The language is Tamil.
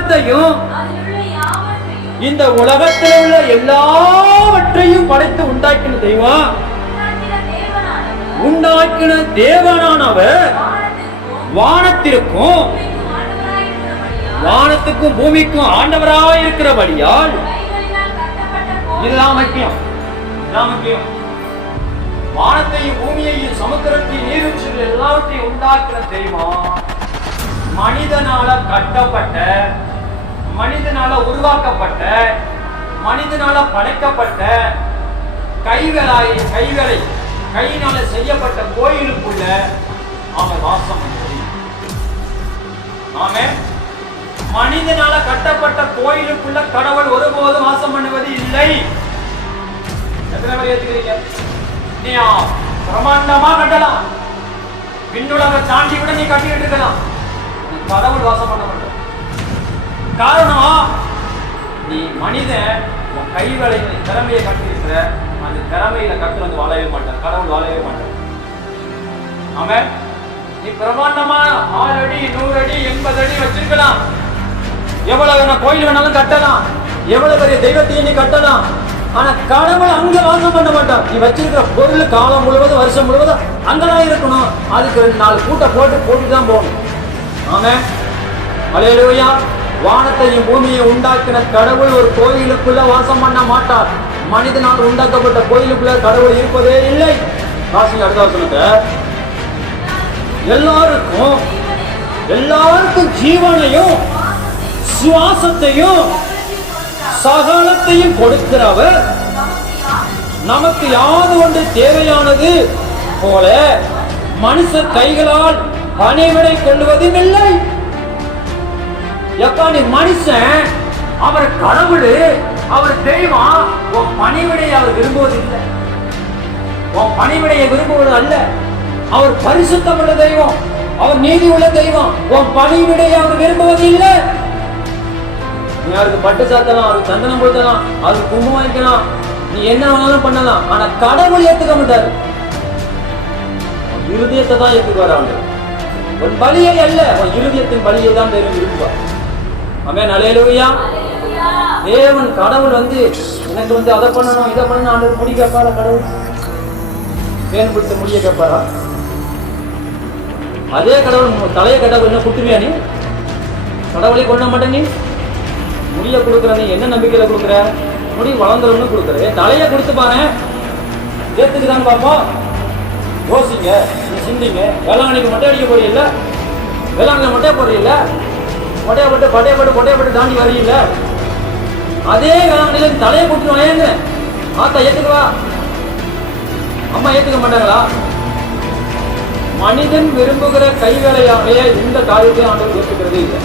உலகத்தையும் இந்த உலகத்தில் உள்ள எல்லாவற்றையும் படைத்து உண்டாக்கின தெய்வம், உண்டாக்கின தேவனானவர் வானத்திற்கும் வானத்துக்கும் பூமிக்கும் ஆண்டவராக இருக்கிறபடியால் இதுதான் முக்கியம். வானத்தையும் பூமியையும் சமுத்திரத்தையும் நீரூற்றுகள் எல்லாவற்றையும் உண்டாக்கின தெய்வம் மனிதனால கட்டப்பட்ட, மனிதனால உருவாக்கப்பட்ட, மனிதனால படைக்கப்பட்ட கையினால செய்யப்பட்ட கோயிலுக்குள்ள அவன் வாசம் பண்ணுவது. ஆமே, மனிதனால கட்டப்பட்ட கோயிலுக்குள்ள கடவுள் ஒருபோதும் வாசம் பண்ணுவது இல்லை. எத்தனை பேர் ஏத்துக்கிறீங்க? நீ பிரமாண்டமா கட்டலாம், விண்ணுலக சாண்டி விட நீ கட்டிட்டு இருக்கலாம், கடவுள் வாசம் பண்ண மாட்டார். காரணம், நீ மனிதன் கை வேலை திறமையை கட்டிருக்கிற, அந்த திறமையில கட்டு வந்து வாழவே மாட்டார், கடவுள் வாழவே மாட்டார். ஆமா, நீ பிரமாண்டமா 6 அடி 100 அடி 80 அடி வச்சிருக்கலாம், எவ்வளவு கோயில் வேணாலும் கட்டலாம், எவ்வளவு பெரிய தெய்வத்தையும் நீ கட்டலாம், ஆனா கடவுள் அங்க வாசம் பண்ண மாட்டார். நீ வச்சிருக்கிற பொருள் காலம் முழுவதும் வருஷம் முழுவதும் அங்கதான் இருக்கணும், அதுக்கு 4 கூட்டை போட்டுதான் போகணும். ஆமே, அல்லேலூயா. வானத்தையும் பூமியை உண்டாக்கின கடவுள் ஒரு கோயிலுக்குள்ள வாசம் பண்ண மாட்டார். மனிதனால் உண்டாக்கப்பட்ட கோயிலுக்குள்ள கடவுள் இருப்பதே இல்லை. அடுத்த வசனத்தை, எல்லாருக்கும் ஜீவனையும் சுவாசத்தையும் சகலத்தையும் கொடுக்கிறவர் நமக்கு யாது ஒன்று தேவையானது போல மனுஷர் கைகளால் பணிவிடை கொள்வதும் இல்லை. எப்பா, நீ மனுஷன், அவர் கடவுள், அவர் தெய்வம், உன் பணிவிடையை அவர் விரும்புவதில்லை, உன் பணிவிடையை விரும்புவது அல்ல. அவர் பரிசுத்தமுள்ள தெய்வம், அவர் நீதி உள்ள தெய்வம், உன் பணிவிடையை அவர் விரும்புவது இல்லை. நீ அவருக்கு பட்டு சாத்தலாம், அவருக்கு சந்தனம் கொடுத்தலாம், அவருக்கு கும்பம் வாங்கிக்கலாம், நீ என்ன வேணாலும் பண்ணலாம், ஆனா கடவுள் ஏத்துக்க மாட்டாரு. இருதயத்தை தான் ஏத்துக்குவார். அவர் உன் பலியை அல்ல, உன் இருதயத்தின் பலியை தான் விரும்புவார். ஆமென், அல்லேலூயா. தேவன் கடவுள் எனக்கு அதை பண்ணணும் இதை பண்ணணும் ஆண்டு முடி கேட்பாரா? கடவுள் வேன் பிடித்த முடிய கேட்பாரா? அதே கடவுள் தலையை கடவுள் என்ன குட்டுவியா? நீ கடவுளை கொள்ள மாட்டேன். நீ முடிய கொடுக்குற, நீ என்ன நம்பிக்கையில கொடுக்குற? முடி வளர்ந்துரும்னு கொடுக்குற, தலையை கொடுத்து பாரு, ஏத்துக்குதான்னு பார்ப்போம். யோசிங்க, நீ சிந்திங்க. வேளாங்கண்ணிக்கு மொட்டை அடிக்க போறீல்ல, வேளாங்கண்ணி மொட்டையை போடுறீல்ல, கொட்டையப்பட்டு தாண்டி வரீல்ல, அதே வேளாங்கண்ணில தலையை கொடுத்து வயங்க ஆத்தா ஏத்துக்குவா, அம்மா ஏத்துக்க மாட்டாங்களா? மனிதன் விரும்புகிற கைவேலையாகவே இந்த காரியத்தை ஆண்டவர் ஏற்றுக்கிறது இல்லை.